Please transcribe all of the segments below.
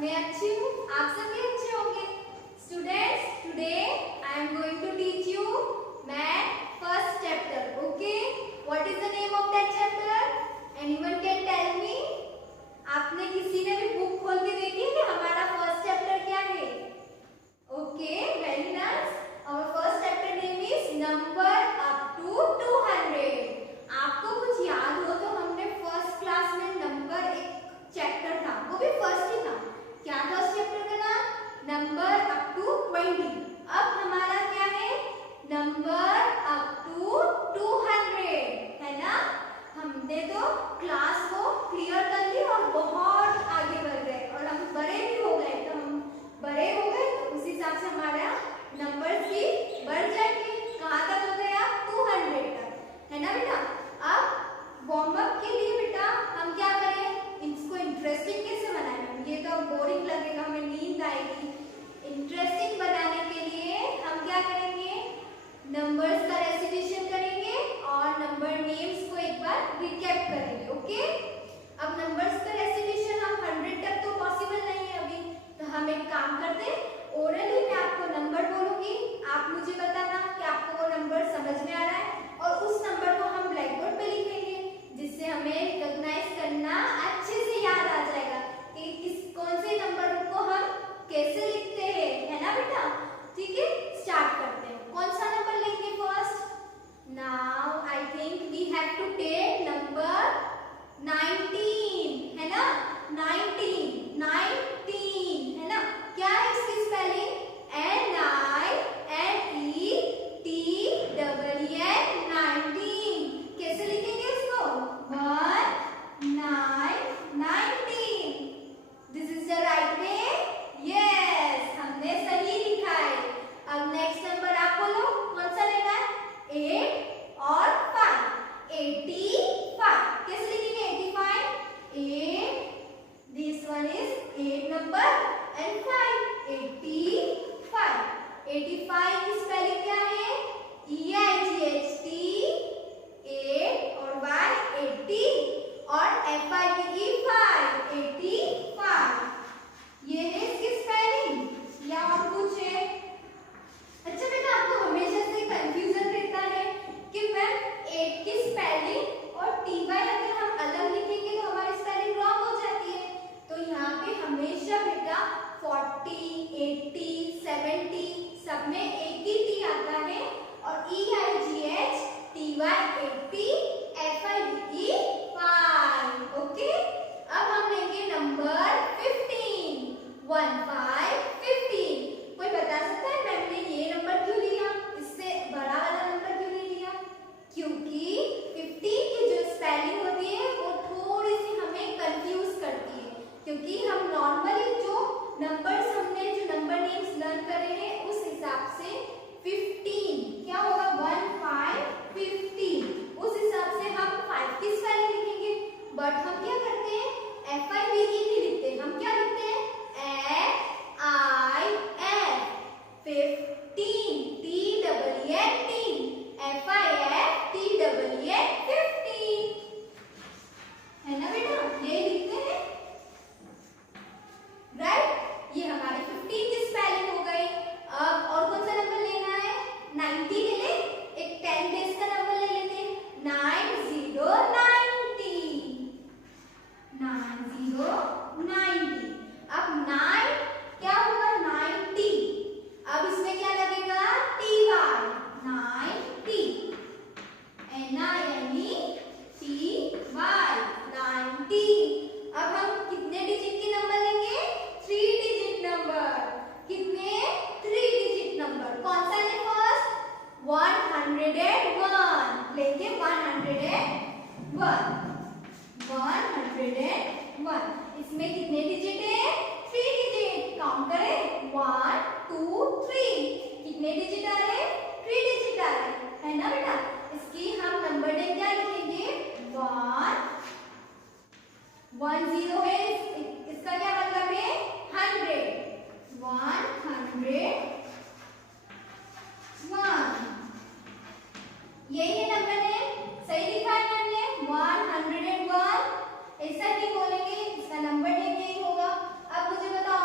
मैं अच्छी हूँ, आप सभी अच्छे होंगे। Students, today I am going to teach you math first chapter. Okay, what is the name of that chapter? Anyone can tell me? आपने किसी ने भी बुक खोल के देखी कि हमारा फर्स्ट चैप्टर क्या है? Okay, very nice. Our first chapter name is number up to 200। आपको कुछ याद हो तो हमने फर्स्ट क्लास में नंबर एक चैप्टर था, वो भी फर्स्ट ही था। क्या था उस चैप्टर का नाम? Number up to 20। अब हमारा क्या है? नंबर अप टू 200 है ना। हमने तो क्लास को क्लियर कर ली और बहुत आगे बढ़ गए और हम बड़े भी हो गए। तो हम बड़े हो गए तो उस हिसाब से हमारा नंबर भी बढ़ जाएंगे। कहाँ तक हो गया? 200 तक, है ना बेटा। अब वार्म अप के लिए बेटा हम क्या करें? इसको इंटरेस्टिंग कैसे बनाएं? ये तो बोरिंग लगेगा, हमें नींद आएगी। इंटरेस्टिंग बनाने के लिए हम क्या करेंगे? नंबर्स का रेसिटेशन करेंगे और नंबर नेम्स को एक बार रिकैप करेंगे। ओके, अब नंबर्स का रेसिटेशन हम 100 तक तो पॉसिबल नहीं है अभी, तो हम एक काम करते हैं, ओरली मैं आपको नंबर बोलूंगी, आप मुझे बताना कि आपको वो नंबर समझ में आ रहा है और उस नंबर को हम ब्लैक बोर्ड पे लिखेंगे, जिससे हमें रिकॉग्नाइज करना अच्छे से याद आ जाएगा कि किस कौन से नंबर को हम कैसे लिखते हैं, है ना बेटा। ठीक है, स्टार्ट करते हैं। कौन सा नंबर लेंगे first? Now I think we have to take number 19, है ना। 19 है ना। क्या है इसकी स्पेलिंग? NINETEEN 19। कैसे लिखेंगे इसको? 19। This is the right way. Yes, हमने सही लिखा है। अब नेक्स्ट नंबर आप बोलो, कौन सा लेना है? 8 और 5। 85। कैसे लिखेंगे 85? 8, this one is 8 number and 5, 85। 85 की स्पेलिंग क्या है? EIGHT, 8 और Y 80 और FIVE 5, 85। ये है इसकी स्पेलिंग या और कुछ है? अच्छा बेटा, आपको हमेशा से कंफ्यूजन रहता है कि मैम 8 की स्पेलिंग और TY अगर हम अलग लिखेंगे तो हमारी स्पेलिंग रॉन्ग हो जाती है। तो यहाँ पे हमेशा बेटा 40, 80, 70 सब में एक ही टी आता है और EIGH TY 80 FIVE 5। ओके, अब हम लेंगे नंबर 15। 15। कोई बता सकता है मैम ने ये नंबर क्यों लिया? इससे बड़ा वाला नंबर क्यों नहीं लिया? क्योंकि 15 की जो स्पेलिंग होती है वो थोड़ी सी हमें कंफ्यूज करती है, क्योंकि हम नॉर्मली जो नंबर्स हमने जो नंबर नेम्स लर्न करे हैं उस हिसाब से 15 क्या होगा? 15। उस हिसाब से हम 5 की स्पेलिंग लिखेंगे, बट हम क्या करते हैं? FIVE नहीं लिखते, हम क्या लिखते हैं? FIF 15, TEEN FIF 15, है ना बेटा। ये लिखते हैं, राइट। ये हमारी 15 की स्पेलिंग हो गई। अब और कौन सा नंबर लेना है? 90 ले ले, एक 10 बेस का नंबर ले लेते हैं। 90। अब 9 क्या होगा? 90। अब इसमें क्या लगेगा? TY 90, NINETY 90। अब हम कितने डिजिट के नंबर लेंगे? 3 डिजिट नंबर। कितने? 3 डिजिट नंबर। कौन सा ले फर्स्ट? 101 लेंगे। 101। इसमें कितने डिजिट है? 3 डिजिट। काउंट करें, 1 2 3। कितने डिजिट आ रहे? 3 डिजिट आ रहे, है ना बेटा। इसकी हम नंबर नेम क्या लिखेंगे? 110 है, इसका क्या मतलब है? 100। 101। यही है नंबर नेम, सही लिखा है हमने 101। ऐसा नहीं बोलेंगे, इसका नंबर नेम यही होगा। अब मुझे बताओ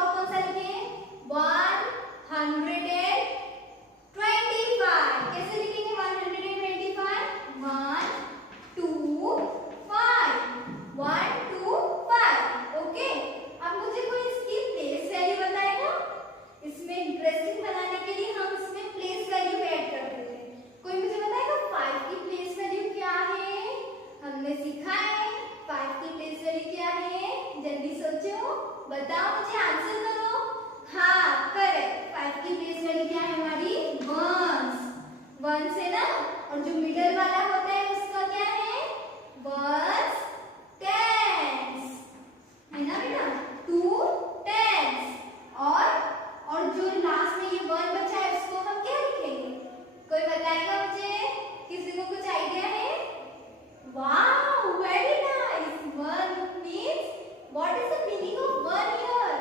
बताओ मुझे, आंसर करो। हाँ करेक्ट, 5 की प्लेस वैल्यू क्या है हमारी? वंस है ना। और जो मिडल वाला होता है उसका क्या है? वंस टेंस है ना बेटा, 2 टेंस। और जो लास्ट में ये 1 बचा है उसको हम क्या लिखेंगे? कोई बताएगा मुझे? किसी को कुछ आइडिया है? Wow very nice. 1 means what is the meaning of 1 here?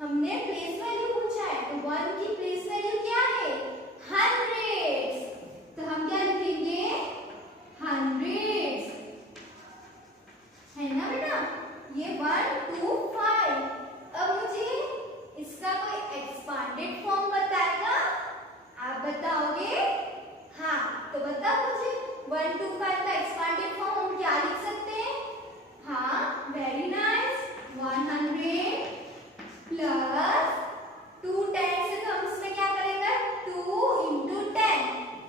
हमने प्लेस वैल्यू पूछा है, तो 1 की प्लेस वैल्यू क्या है? हंड्रेड्स। तो हम क्या लिखेंगे? हंड्रेड्स है ना बेटा। ये 1 2 5। अब मुझे इसका कोई एक्सपांडेड फॉर्म बताएगा? आप बताओगे? हाँ तो बताओ मुझे, 1 2 5 का एक्सपांडेड फॉर्म हम क्या लिख सकते हैं? हाँ वेरी नाइस, 100 प्लस 2 10 से, तो हम इसमें क्या करेंगे? 2 into 10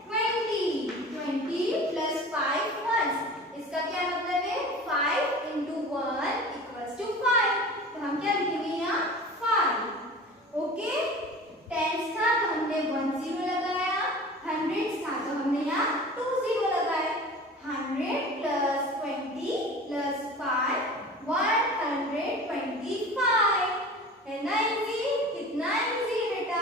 20 प्लस 5 1। इसका क्या मतलब है? 5 into 1 equals to 5। तो हम क्या लिखेंगे यहाँ? 5। ओके, टेंस था तो हमने 1 0 लगाया, हंड्रेड्स था तो हमने यहाँ 2 0 लगाया। 100 प्लस 20 प्लस 5 125 है ना। इजी, कितना इजी है बेटा।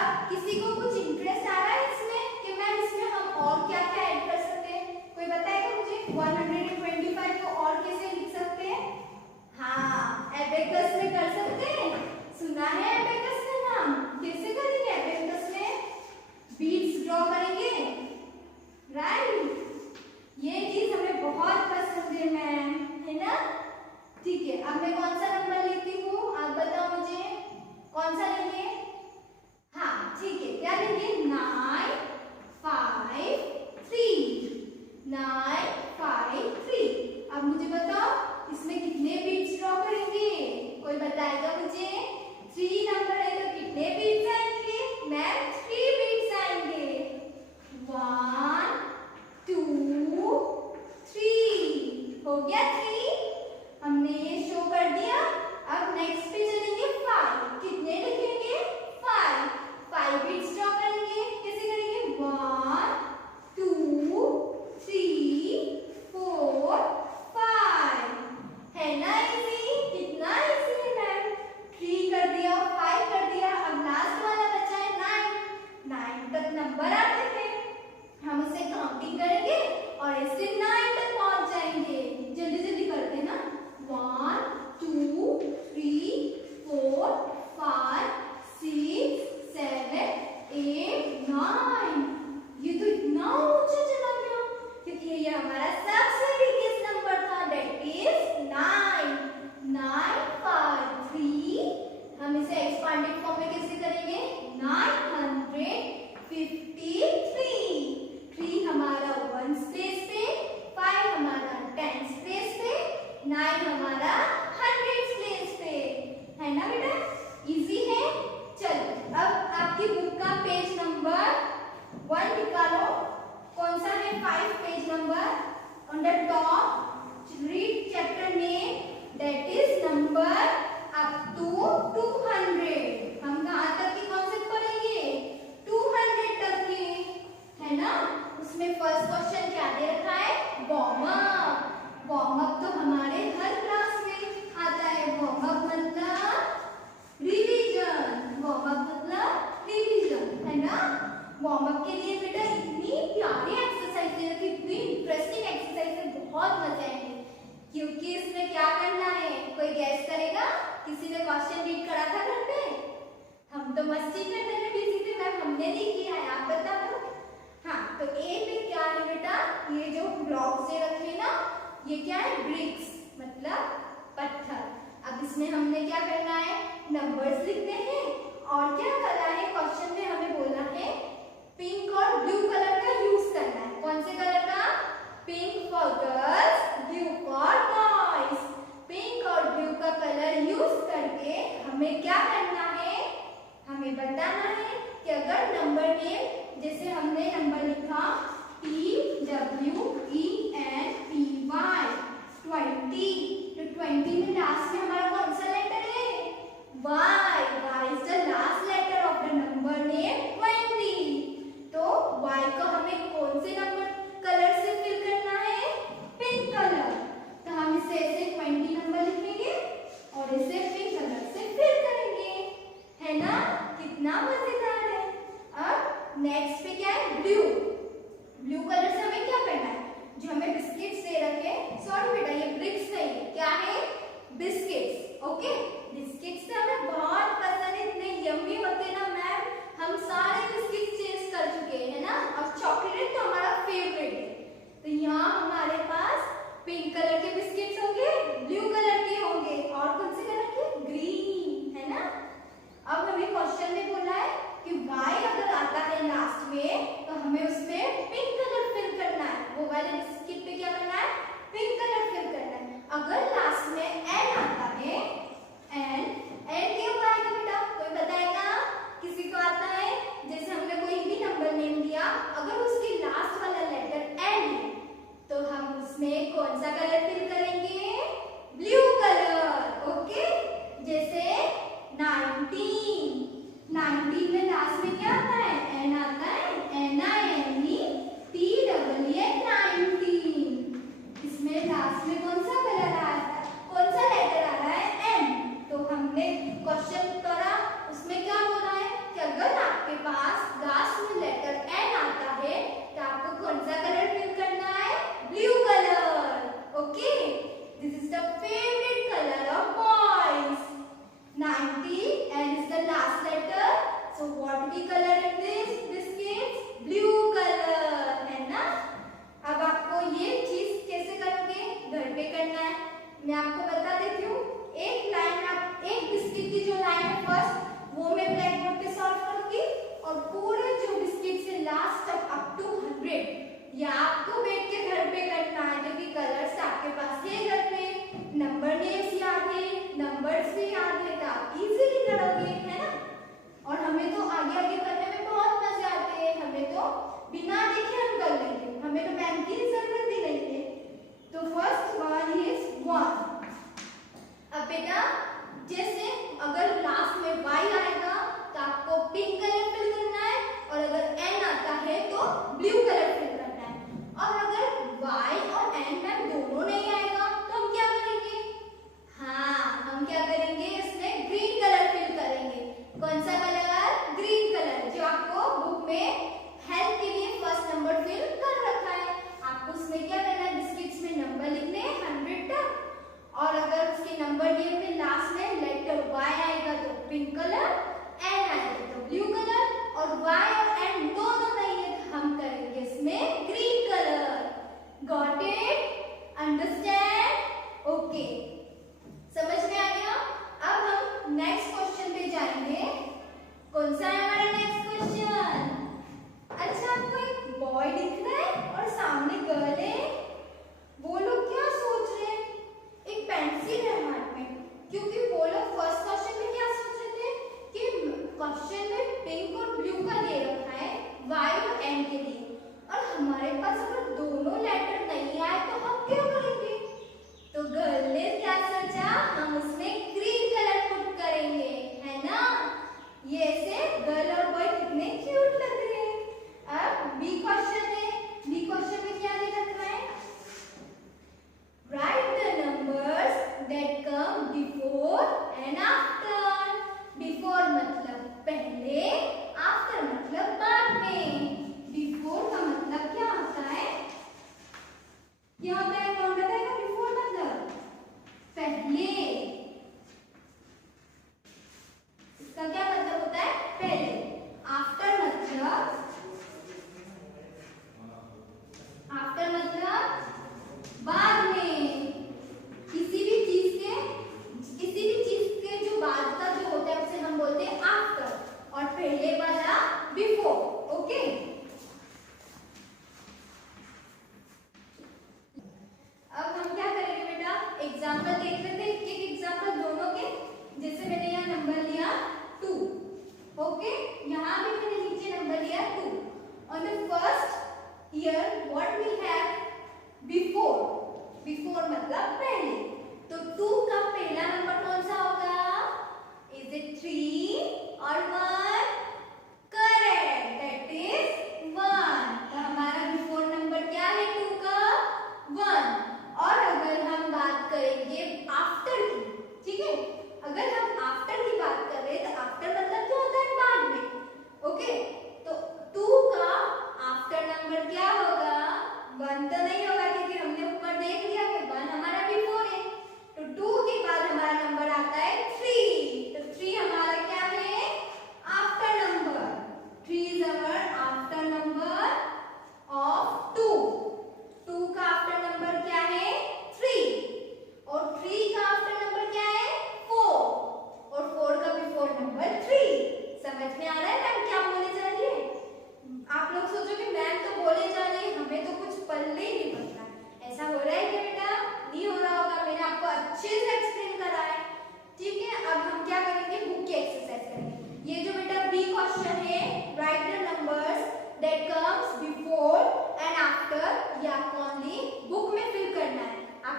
अब किसी को कुछ इंटरेस्ट आ रहा है इसमें कि मैम इसमें हम और क्या क्या ऐड कर सकते हैं? कोई बताएगा मुझे 125 को और कैसे लिख सकते हैं? हाँ एबेकस में कर सकते हैं। सुना है एबेकस का नाम? कैसे करेंगे एबेकस में? बीट्स ड्रॉ करेंगे, राइट। ये चीज हमें बहुत पसंद है मैम, है ना। ठीक है, अब मैं कौन सा नंबर लेती हूँ? आप बताओ मुझे, कौन सा लेंगे? हाँ ठीक है, क्या लेंगे? 9 5 3 9 5 3। अब मुझे बताओ इसमें कितने बीट्स ड्रॉ करेंगे? कोई बताएगा मुझे? 3 नंबर है तो कितने बीट्स आएंगे? मैम 3 बीट्स आएंगे। 1 2 3 हो गया 3। हमने ये शो कर दिया। अब नेक्स्ट पे चलेंगे 5। कितने लिखेंगे? 5 बीट्स ड्रॉ करेंगे। कैसे करेंगे? 1 2 3 4 5 है ना। इजी, कितना इजी है मैम। 3 कर दिया, 5 कर दिया, अब लास्ट वाला बचा है 9 तक नंबर आते थे, हम उसे काउंटिंग करेंगे और ऐसे 9 तक पहुंच जाएंगे। जल्दी जल्दी करते ना। 1 2 3 4 5 6 7 8 9। ये तो इतना ऊंचा चला गया क्योंकि ये हमारा सबसे बिगेस्ट नंबर था, दैट इज 9 9 5 3। हम इसे एक्सपांडेड फॉर्म में कैसे करेंगे? 953। 3 हमारा 1 प्लेस पे, 5 हमारा 10 प्लेस पे, 9 हमारा 100 प्लेस पे, है ना बेटा। इजी है। चलो अब आपकी बुक का पेज नंबर 1 निकालो। कौन सा है? 5 page number. On the top read chapter name, that is number up to 200। हम कहाँ तक की कॉन्सेप्ट पढ़ेंगे? 200 तक की, है ना। उसमें फर्स्ट क्वेश्चन क्या दे रखा है? Warm up. वार्म अप तो हमारे हर क्लास में आता है। वार्म अप मतलब रिवीजन, वार्म अप मतलब रिवीजन, है ना। वार्म अप के लिए बेटा इतनी प्यारी एक्सरसाइज है, कितनी इंटरेस्टिंग एक्सरसाइज है, बहुत मजा आएंगे। क्योंकि इसमें क्या करना है? कोई गैस करेगा? किसी ने क्वेश्चन रीड करा था घर पे? हम तो मस्ती करने में बिजी थे मैम, हमने नहीं किया है, आप बता दो। हाँ तो ए पे क्या है बेटा? ये जो ब्लॉक से रखे ना, ये क्या है? ब्रिक्स मतलब पत्थर। अब इसमें हमने क्या करना है? नंबर्स लिखते हैं और क्या करना है? क्वेश्चन में हमें बोलना है पिंक और ब्लू कलर का यूज करना है। कौन से कलर का? Pink for girls, blue for boys. Pink और ब्लू का कलर यूज करके हमें क्या करना है? हमें बताना है कि अगर नंबर में जैसे हमने नंबर लिखा PWENTY 20, तो 20 में लास्ट में हमारा कौन सा लेटर है?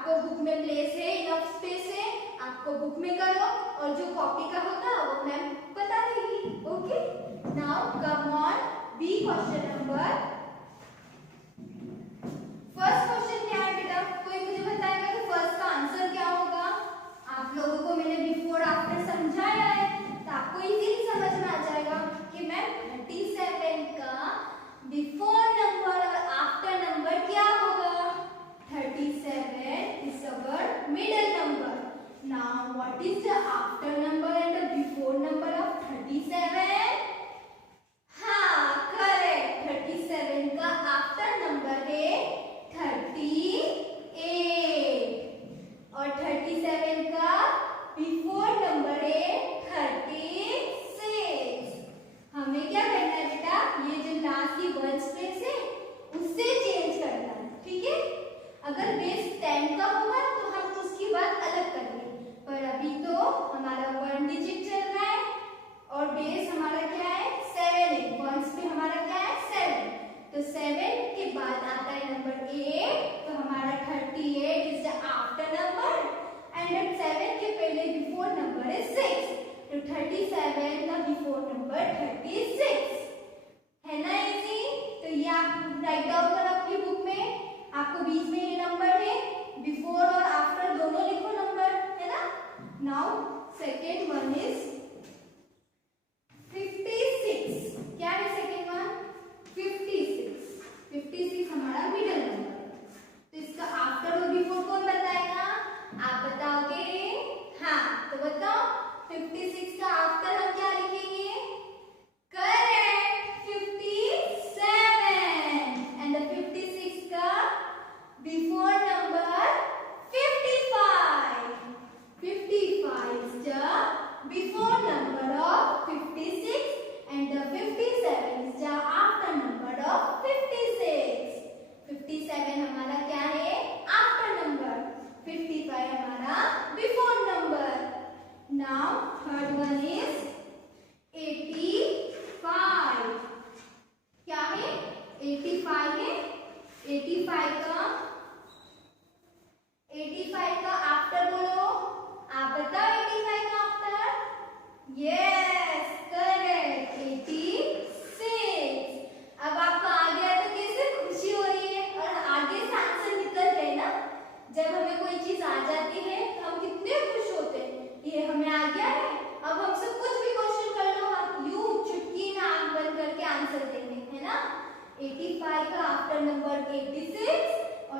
आपको बुक में प्लेस है, इनफ स्पेस है, आपको बुक में करो और जो कॉपी का होगा वो मैम बता देगी। Okay, now come on B question number first. Question क्या है बेटा, कोई मुझे बताएगा कि फर्स्ट का आंसर क्या होगा? आप लोगों को मैंने बिफोर आफ्टर समझाया है तो आपको इजीली समझ में आ जाएगा कि मैम 37 का बिफोर नंबर और आफ्टर नंबर क्या होगा? 37 is our middle number. Now what is the after number and the before number of 37? हाँ करेक्ट, 37 का आफ्टर नंबर है 38 और 37 का बिफोर नंबर है 36। हमें क्या करना है बेटा, ये जो लास्ट की वन स्पेस है उससे चेंज करना है, ठीक है। अगर बेस 10 का होगा तो हम उसकी बात अलग करेंगे, पर अभी तो हमारा 1 डिजिट चल रहा है और बेस हमारा क्या है 7 है, वंस पे हमारा क्या है 7, तो 7 के बाद आता है नंबर 8, तो हमारा 38 is the after number and 7 के पहले बिफोर नंबर है 6, तो 37 का बिफोर नंबर 36 है ना, इजी। तो ये आप राइट डाउन करो अपनी बुक में, आपको बीच में ये नंबर है, बिफोर और आफ्टर दोनों लिखो नंबर, है ना। Now second one is 56। क्या है सेकेंड वन? 56। 56 हमारा मिडिल नंबर, तो इसका आफ्टर और बिफोर कौन बताएगा? आप बताओगे? हाँ, तो बताओ 56 का आफ्टर हम क्या लिखेंगे? करेक्ट, 57 एंड 56 का before number 55। 55 is the before number of 56 and the 57 is the after number of 56। 57 हमारा क्या है? आफ्टर नंबर, 55 हमारा before number. Now third one is 85। क्या है? 85 है। 85 का आफ्टर बोलो, आप बताओ 85 का आफ्टर। Yes correct, 86। अब आपको आ गया तो कैसे खुशी हो रही है, और आगे से आंसर निकल गए ना। जब हमें कोई चीज आ जाती है तो हम कितने खुश होते हैं, ये हमें आ गया है, अब हमसे कुछ भी क्वेश्चन कर लो, हम यूं चुटकी में आंख बंद करके आंसर देंगे, है ना। 85 का आफ्टर नंबर 86 और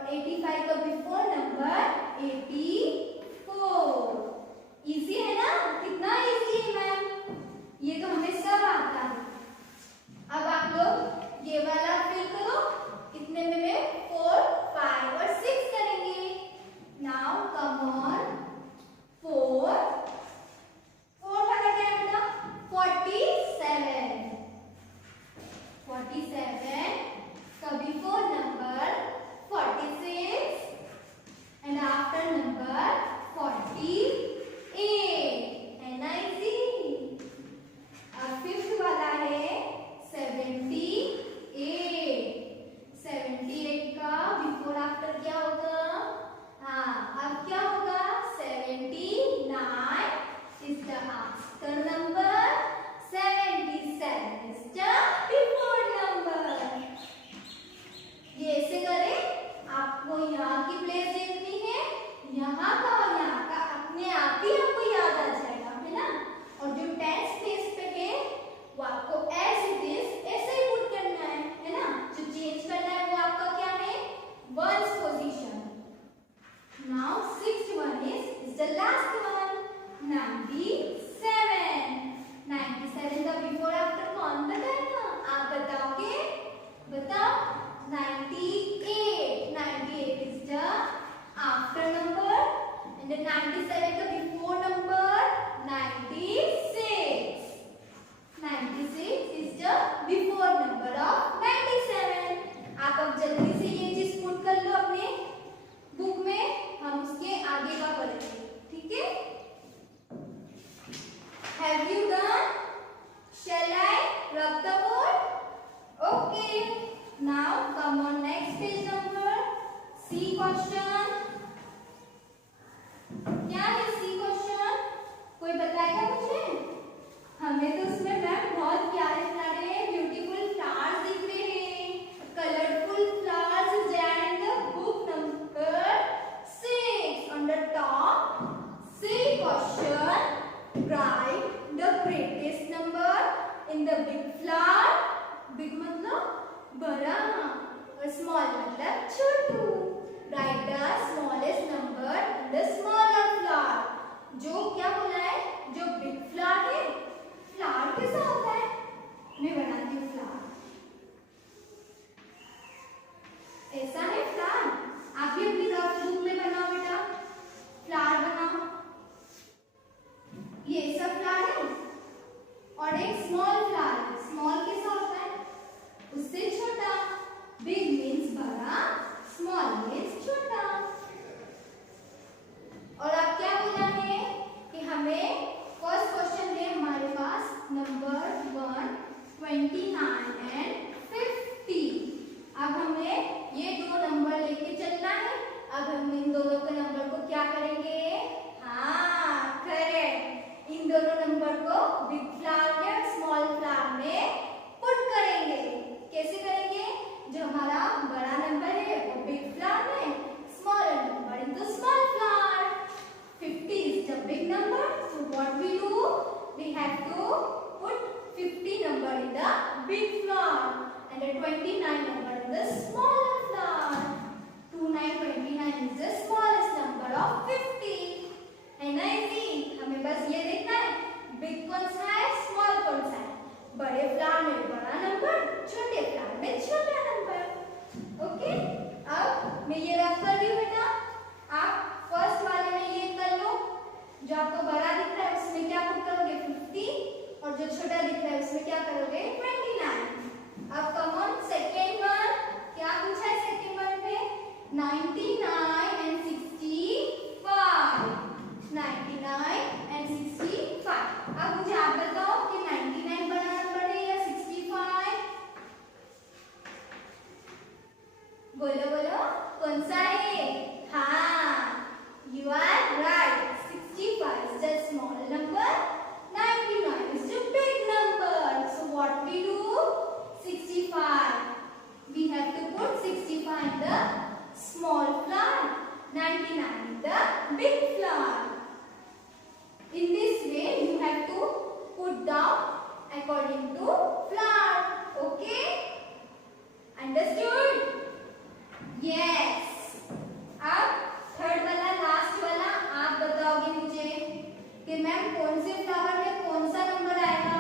छोटू. Write the smallest number in the smaller flower. जो क्या बोला है, जो बिग फ्लावर है, फ्लावर कैसा होता है, मैं बनाती हूँ फ्लावर. ऐसा है फ्लावर. आप भी अपनी नोटबुक में बनाओ बेटा, फ्लावर बनाओ. ये ऐसा फ्लावर है और एक स्मॉल फ्लावर. स्मॉल कैसा होता है, उससे छोटा. बिग मीन्स बड़ा, स्मॉल मीन्स छोटा. और आप क्या बोला है कि हमें फर्स्ट क्वेश्चन है हमारे पास नंबर 1, 29 एंड 50. अब हमें ये दो नंबर लेके चलना है. अब हम इन दोनों के नंबर को क्या करेंगे, हाँ करेक्ट, इन दोनों नंबर को बिग फ्लावर में और स्मॉल फ्लावर में पुट करेंगे. कैसे करेंगे, जो हमारा बड़ा नंबर है वो बिग फ्लावर में, smaller number in the small flower. 50 is the big number, so what we do, we have to put 50 number in the big flower and the 29 number in the smaller flower. 29 is the smallest number of 50. है ना easy. हमें बस ये देखना है big कौन सा है, स्मॉल कौन सा है. बड़े फ्लावर में बड़ा नंबर, छोटे फ्लावर में छोटा नंबर. ओके, अब मैं ये रख कर रही हूँ बेटा. आप फर्स्ट वाले में ये कर लो. जो आपको बड़ा दिख रहा है उसमें क्या पुट करोगे, 50, और जो छोटा दिख रहा है उसमें क्या करोगे, 29. अब कम ऑन सेकेंड वन. क्या पूछा है सेकेंड वन में, 99 एंड 65. 99 एंड 65. अब मुझे आप बताओ कि 99 बड़ा नंबर है या 65. बोलो बोलो कौन सा है. हाँ, you are right. 65 is the small number. 99 is the big number. So what we do? 65. We have to put 65 in the small flower. 99 in the big flower. In this way, you have to put down according to flower. Okay? Understood? Yes. अब third वाला, last वाला आप बताओगे मुझे कि ma'am कौन से flower में कौन सा नंबर आएगा.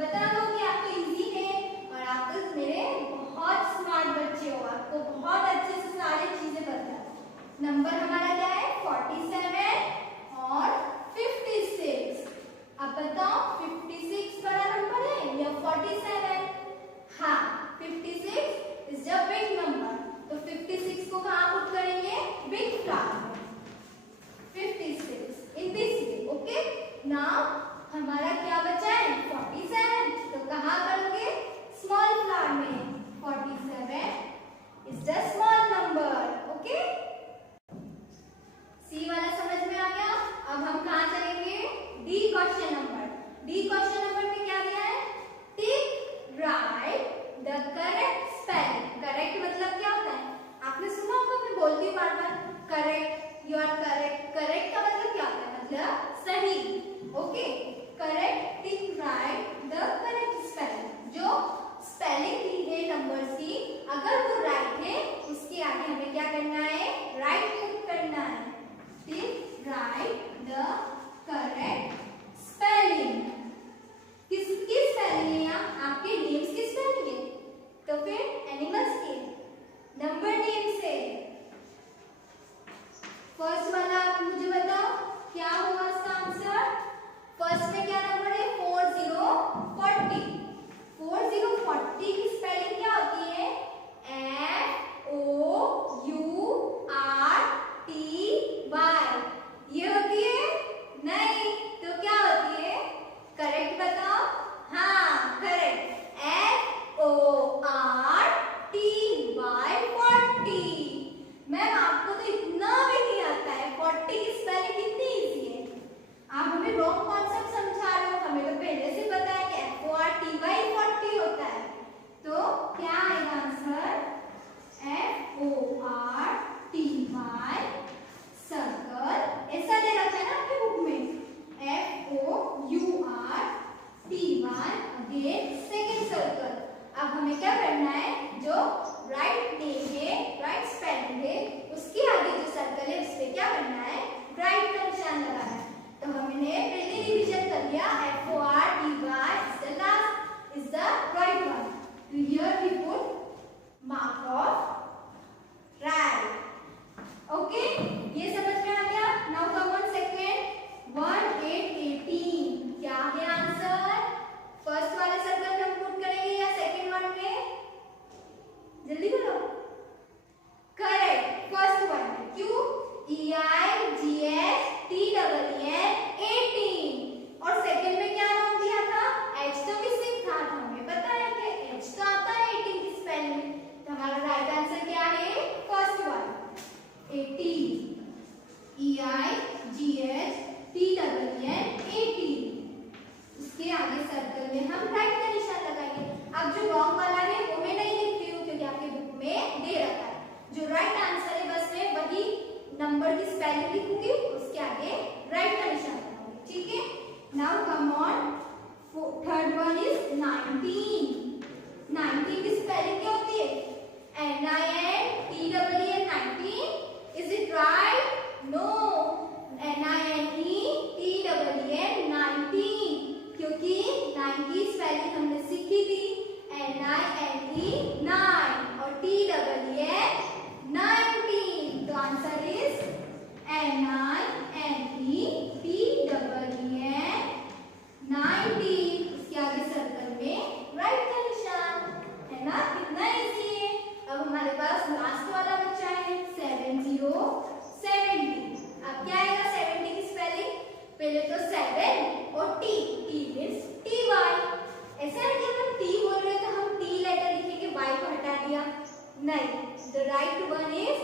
बता दो कि आपको इजी है और आप तो मेरे बहुत स्मार्ट बच्चे हो, आपको बहुत अच्छे से सारी चीजें पता है. नंबर हमारा क्या है, 47 और 56. अब बताओ 56 बड़ा नंबर है या 47. हाँ, 56 इज द बिग नंबर. तो 56 को कहाँ पुट करेंगे, बिग फ्लावर में. 56 in this way. Okay, now हमारा क्या बचा है, 47. तो कहाँ करोगे, स्मॉल फ्लावर में. 47 is the small number. Okay, C वाला समझ में आ गया. अब हम कहाँ चलेंगे, D question number. D question number में क्या दिया है, tick right the correct spelling. Correct मतलब क्या होता है, आपने सुना होगा, मैं बोलती हूँ बार बार, correct, you are correct. Correct का मतलब क्या होता है, मतलब सही. Okay, correct, tick right the correct spelling. जो स्पेलिंग दी है नंबर्स की, अगर वो राइट है उसके आगे हमें क्या करना है, राइट पुट करना है. Tick right the correct spelling. किसकी स्पेलिंग है, यहाँ आपके नेम्स की स्पेलिंग है, तो फिर एनिमल्स के, नंबर नेम से. फर्स्ट वाला आप मुझे बताओ क्या होगा इसका आंसर. फर्स्ट में क्या नंबर है, 4040. 4040 की स्पेलिंग क्या होती है, FOURTY. ये होती है, नहीं तो क्या होती है, करेक्ट बताओ. हाँ करेक्ट, FORTY 40. मैम आपको तो इतना भी नहीं आता है, 40 की स्पेलिंग कितनी इजी है. आप हमें रॉन्ग कॉन्सेप्ट समझा रहे हो, हमें तो पहले से पता है कि FORTY 40 होता है. तो क्या आएगा आंसर, FORTY सर्कल. ऐसा दे रखा है ना आपकी बुक में, FOURTY अगेन सेकेंड सर्कल. अब हमें क्या करना है, जो right come on. Third one is 19. 19 की spelling क्या होती है? N-I-N-T-E-E-N 19. Is it right? No. N-I-N-E-T-E-E-N 19. क्योंकि 9 की spelling हमने सीखी थी. N-I-N-E 9 और T-E-E-N 19. तो आंसर इज N-I-N-E-T-E-E-N 19. उसके आगे सर्कल में राइट का निशान है ना. कितना इजी है. अब हमारे पास लास्ट वाला बच्चा है 70 70. अब क्या आएगा 70 की स्पेलिंग. पहले तो 7 और T. T means TY. ऐसा है कि हम T बोल रहे हैं तो हम T लेटर लिखेंगे, Y को हटा दिया. नहीं, द राइट वन इज